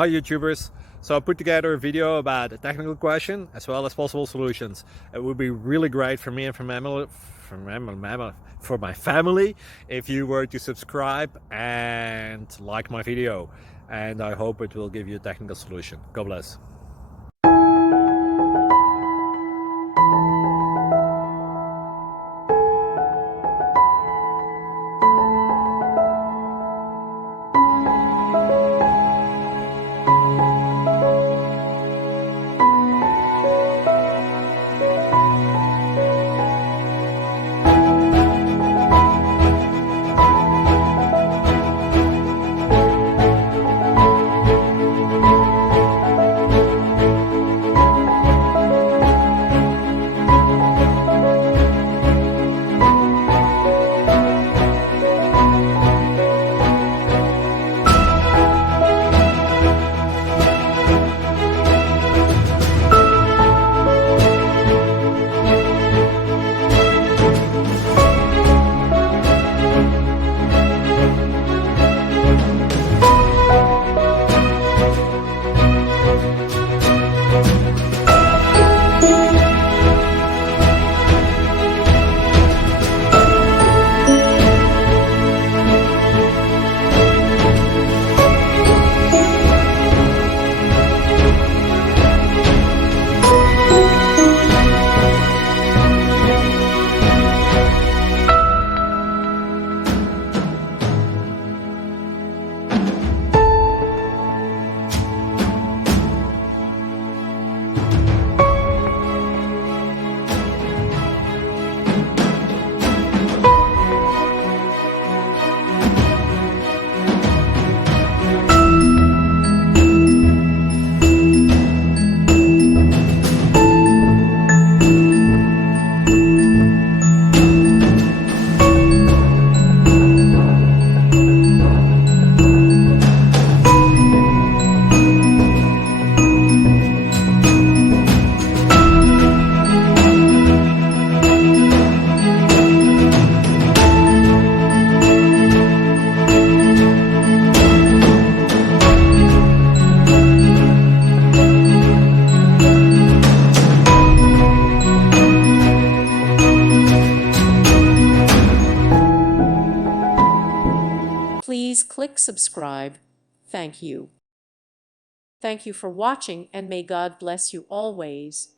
Hi YouTubers. So I put together a video about a technical question as well as possible solutions. It would be really great for me and for my family if you were to subscribe and like my video, and I hope it will give you a technical solution. God bless. Please click subscribe. Thank you. Thank you for watching, and may God bless you always.